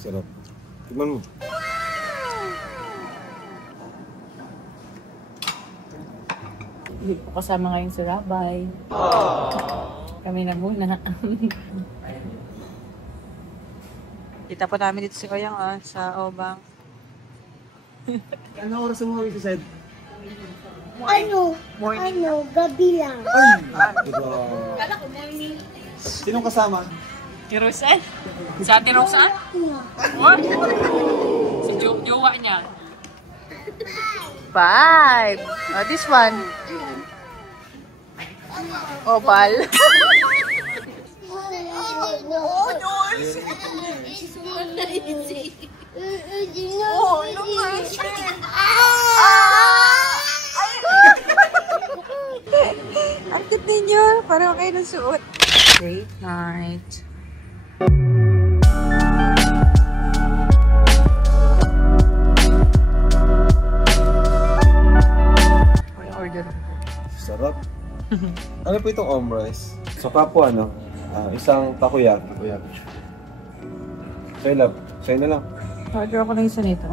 Sarap. Tignan mo. Hindi ko kasama ngayon si Rabay. Kami na muna. Kita po namin dito si Oyang sa Obang. Ano oras mo kami sa side? Gabi lang. Ay! Diba? Kala ko morning. Sinong kasama? Si Rosan? Sa atin Rosan? What? Si jowa niya. 5. Oh, this one. Opal. Ang cute ninyo. Parang kayo ng suot. Great night. Order. Sarap. Ano po itong omrice? Saka po ano, isang takoyaki. Sa'yo lang. Sa'yo na lang. Order ako ng isa nito.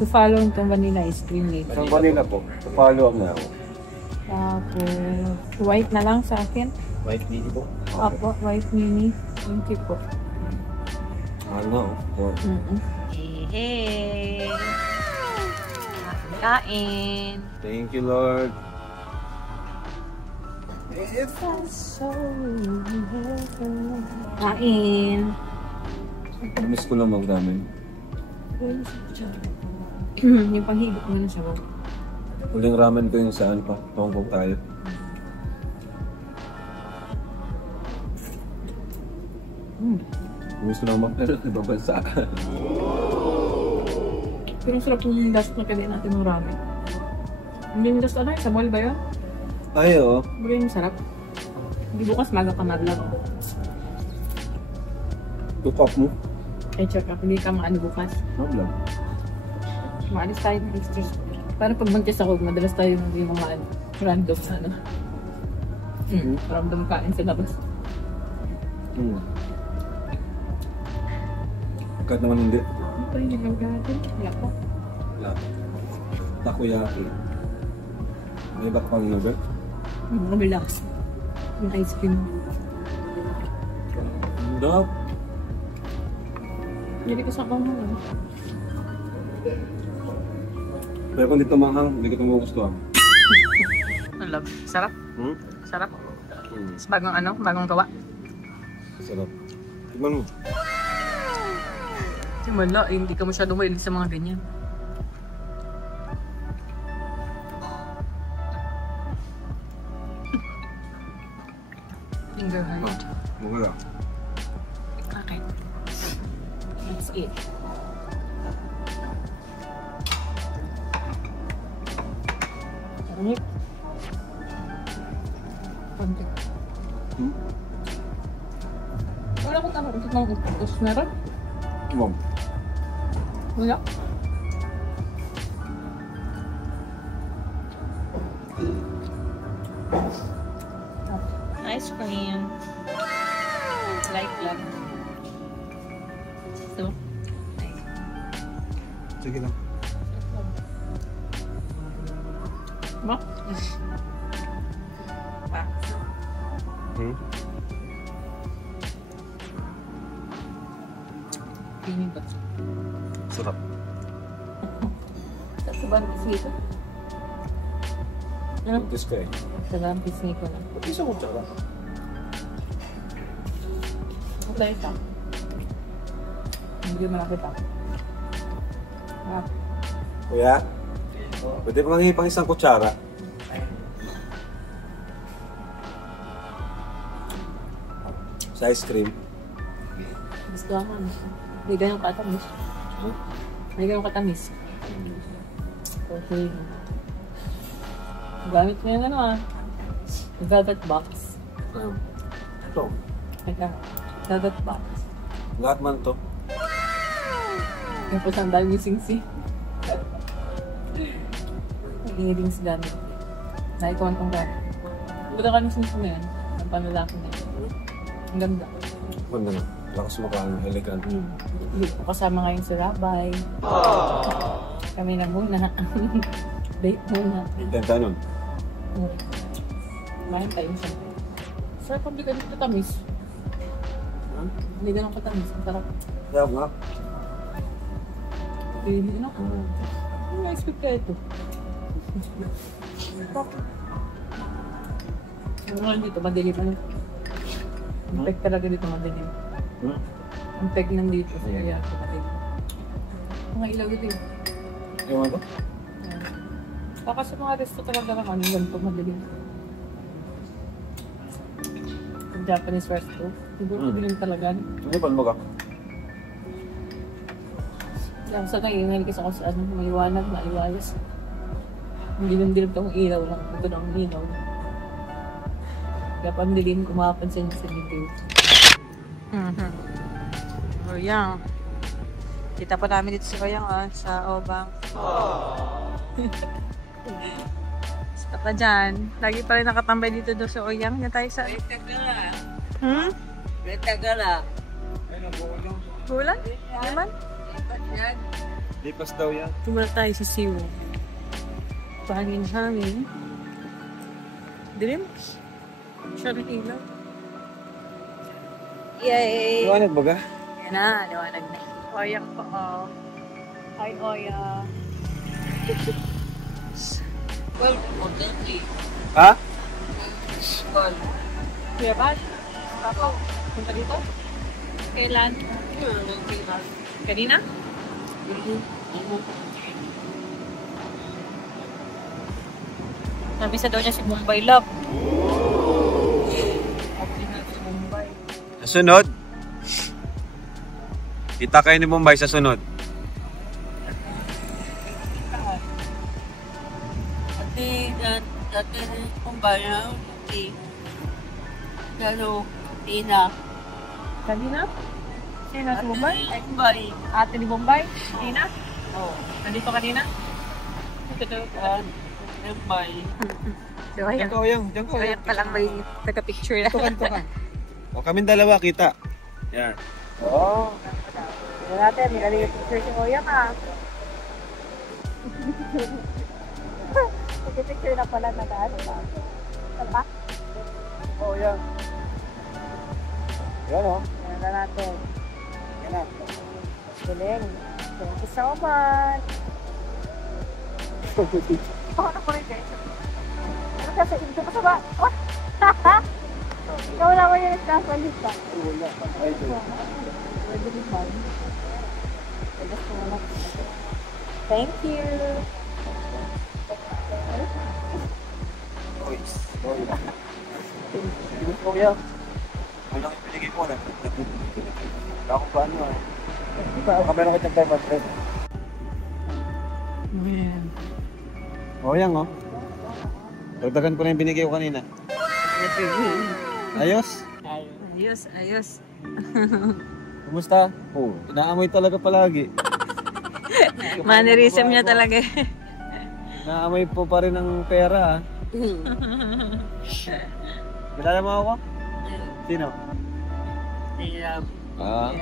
To follow itong vanilla ice cream nito. Isang vanilla po. Follow up na ako. Tapos, white na lang sa akin. White mini po. Apo, white mini. Thank you po. Ano? Oh. Hey. Kain. Thank you, Lord. Kain. Miss ko lang mag-ramen. Yung panghigop mo na siya. Huling ramen ko yung saan pa. Tongkong tayo. Miss ko lang mag-ramen ng ibang bansa. Pero sarap yung last na kaya natin ng ramen. Yung last ano, sa mall ba yun? Ay, oo. Pero yung sarap. Hindi bukas maga ka madlag. Tukap mo. Eh, check up. Hindi ka maano bukas. Wala. Maalis tayo ng extra. Parang pag mag-test ako, madalas tayo yung mga random ano. Random kain sa labas. Kahit naman hindi. Ano pa yung nagagatin? Wala po. Wala. Takoyaki. May iba pang nugget? Relax. Yung ice cream. Dap. Hindi ko sa kamang. Pero kung dito manghang, hindi ko ito magustuhan. Love. Sarap. Sarap. Bagong bagong gawa. Sarap. Tignan mo. Simula, hindi ka masyado mahilig sa mga ganyan. Finger heart. Wala. Okay. That's it. Ulit. Konti. Wala ko tama. Ito ng utos. Meron? Mom. Wala. Ice cream. Light lang. So, Sige lang. Ma? Pinin ba? Sarap. Sa bambis nito. Ano? Buntis ka eh. Sa bambis nito na. Isa ko tsara. Apply ka. Hindi mo nakita. Kuya, pwede pa nga pang isang kutsara. Sa ice cream. Gusto ako. May ganyang katamis. May ganyang katamis. Okay. Gamit mo yung velvet box. Ito. Velvet box. Lahat man to. Yung pusang dami sing-sing. Nag-iiling si Dami. Naikuhan kong gano'n. Buda ka ng sing-sing na yan. Ang panlalaki na yan. Ang ganda. Ganda na. Lakas mo ka, elegant. Kasama ngayon si Rabay. Kami na muna. Date muna. Ganda nun. Mahin tayo siya. Sarap ang bigat ng katamis. Hindi ganun katamis. Ang sarap. Sarap nga. Hindi na ako. Hindi na-expect ka ito. Ang dito, madilim. Ang peg talaga dito, madilim. Ang peg nandito. Kaya ito, madilim. Mga ilaw dito yun. Ewan ko? Baka sa mga resto talaga naman, ganito, madilim. Ang Japanese resto. Siguro madilim talaga. Hindi, palmo ka. Lang sa tayo, nalikas ako sa ano, maliwanag, maliwayas. Hindi nang dilim itong ilaw lang. Ito na ang ilaw. Kaya pandilim, kumapansin sa video. Oyang. Kita pa namin dito si Oyang sa Obang. Stop na dyan. Lagi pa rin nakatambay dito doon sa Oyang. Yan tayo sa... Retagala. Retagala. Bulan? Naman? Lipas daw yan. Tumala tayo sa siwo. Pangin-hangin. Dilim? Siya rin ilaw. Yay! Liwanag ba ka? Yan na, liwanag na. Oyang po, Hi, Oyang. Well, okay. Ha? Well, Kuya Pat, Papa, punta dito? Kailan? Kanina? Nabisa daw niya si Mumbai Love. Si Mumbai. Sa sunod? Kita kayo ni Mumbai sa sunod. Dati Mumbai na Lalo, Tina. Kanina? Sino si Mumbai? Ay, Mumbai. Ate ni Mumbai? Kanina? Oo. Nandito kanina? Mumbai. So, Oyang. Diyan ka, Oyang. Diyan ka, Oyang. Oyang pa lang may taga-picture na. Ito ka. O, kaming dalawa, kita. Yan. Oo. Tignan natin, may galing yung picture si Oyang Picture na pala na daan. Saan pa? Oo, yan. Yan, o. Tignan na natin. Yan na. Galing. Thank you so much. Ano ko rin guys? Ano ka sa intro ka sa ba? What? Ikaw na mo yung nasa lista. Wala. Ay, Thank you. Oy. Sorry. Gusto ko yan. Wala kang pinigay ko na. Wala akong paano ah. Baka meron kitang 500. Ayan. Oo, yan o. Dagdagan ko na yung binigay ko kanina. Ayos? Ayos. Kumusta? Oo. Inaamoy talaga palagi. Mannerism niya talaga. Inaamoy po pa rin ng pera ah. Kilala mo ako? Sino? Ah.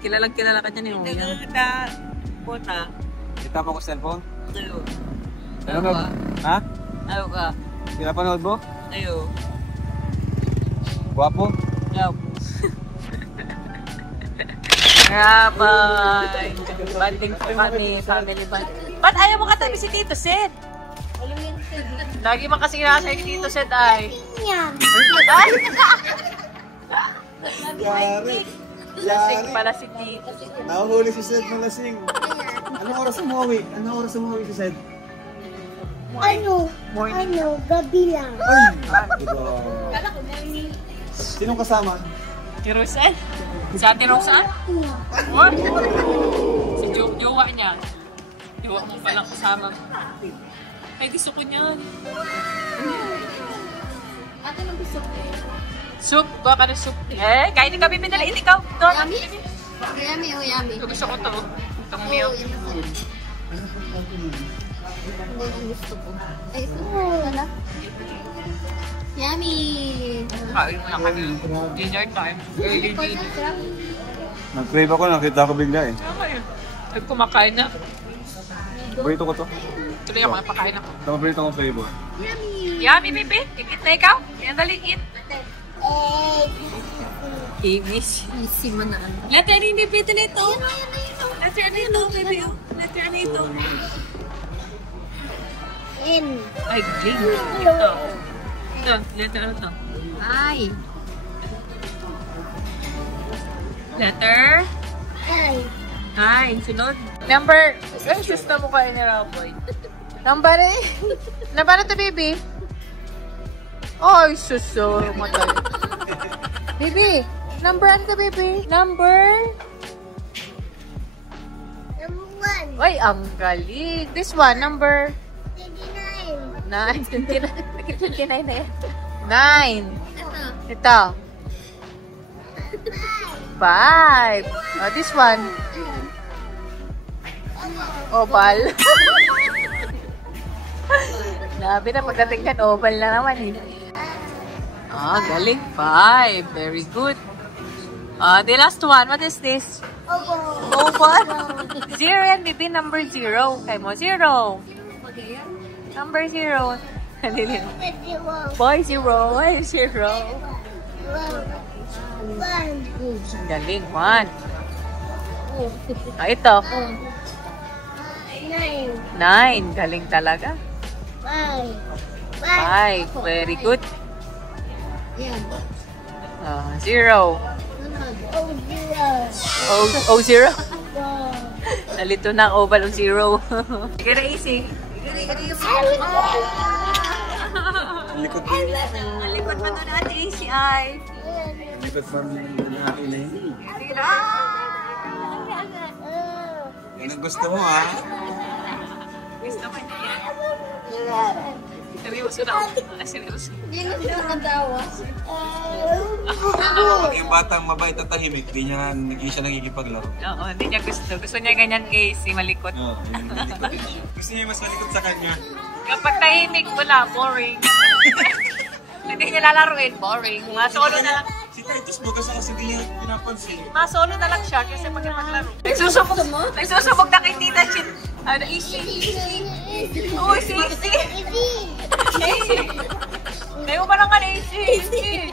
Kilalang kilala ka niya ni Oyang. Puta. Kita mo ko cellphone? Ayo. Ano ba? Ha? Ayo ka. Pinapanood mo? Ayo. Guwapo? Ayo. Bye! Banding po kami, family banding. Ba't ayaw mo katabi si Tito Sid? Lagi man kasi nasa si Tito Sid ay. Ay! Yari! Lasing pala si Tito. Nahuhuli si Sed ng lasing. Anong oras umuwi? Anong oras umuwi si Sed? Gabi lang. Ay! Sinong kasama? Si Rosan? Si Ate Rosan? What? Si jowa niya. Jowa mo palang kasama. Ay, gusto ko niyan. Ate, nang gusto ko Soup? Baka na soup. Eh, kainin kami pinaliit ikaw. Doon. Yummy, yummy. Gusto ko to. Itong milk. Ang gusto ko. Ay, wala. Yummy! Kain mo na kami. Dinner time. Early dinner. Nag-crave ako, nakita ko bigla eh. Tama yun. Kumakain na. Paborito ko to. Tuloy ako, napakain ako. Ito paborito kong flavor. Yummy, baby. Ikit na ikaw. Yan, dali, eat. Imis. Easy mo na. Letter ni baby, nito. Letter nito, baby. Letter nito. N. Ay, green. Ito. Ito, letter na to. I. Letter? I. Ay, sunod. Number, ay, sus na mukha ni Raboy. Number eh. Number na to, baby. Ay, sus, so matay. Baby, number ano to, baby? Number? Number 1. Ay, ang galing. This one, number? 29. 9. 29 na yan. 9. Ito. Ito. 5. Oh, this one. Oval. Labi na, pagdating yan, oval na naman eh. Ah, galing. 5. Very good. The last one, what is this? Oval. 0 yan, baby. Number 0. Kaya mo, 0. Number 0. Boy, 0. Boy, 0. Galing. 1. Ah, ito. 9. Galing talaga. 5. Very good. 0. Oh, 0. Nalito na ang oval ng 0. Sige na, easy. Ang likod mo. Ang likod pa doon natin, easy ay. Ang likod pa na akin na hindi. Yan ang gusto mo ha. Gusto ko niya yan. Seryoso na ako. Seryoso. Hindi na siya natawa. Pag yung batang mabait at tahimik, hindi siya nagigipaglaro. Oo, hindi niya gusto. Gusto niya ganyan, guys. Si malikot. Oo, gusto niya mas malikot sa kanya. Kapag tahimik, wala. Boring. Hindi niya lalaruin. Boring. Masolo na lang. Si Titus mo kasi hindi niya pinapansin. Masolo na lang siya kasi pag maglaro. Nagsusubog na kay Tita Chin. Ano, easy. Oh, easy. Easy. Ngayon ba lang ka na easy? Easy.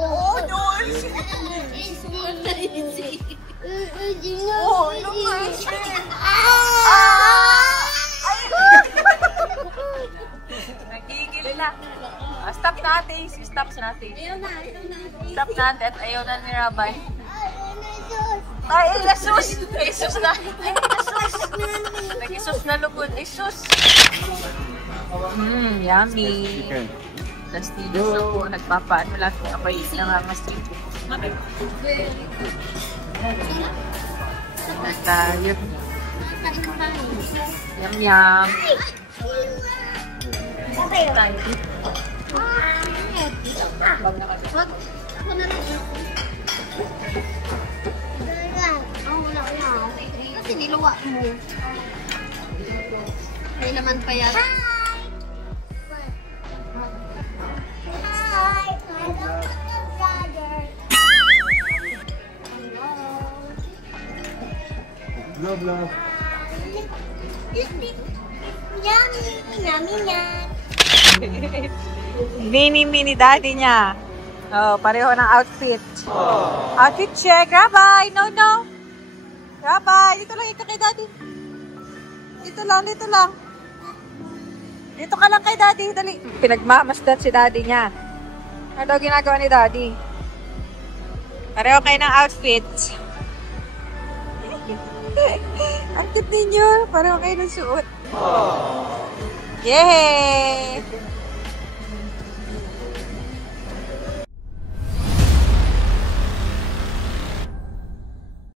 Oh, doon. Oh, naman. Nagigil na. Stop natin. Stop natin. Stop natin. Ayaw na ni Rabay. Ay, Jesus! Jesus na! Nag-isus na lugod. Jesus! Yummy! Plastilis na po. Nagpapaan. Wala ko kapay na nga mas tayo. Yum, yum. Kasi niluwa mo. May laman pa yan. Love, love. Mini daddy niya. Oh, pareho ng outfit. Outfit check. Rabay! No. Rabay! Dito lang ito kay daddy. Dito lang. Dito ka lang kay daddy. Dali. Pinagmamasdan si daddy niya. Ano daw ginagawa ni daddy? Pareho kayo ng outfit. Ang cute ninyo. Pareho kayo ng suot. Yay!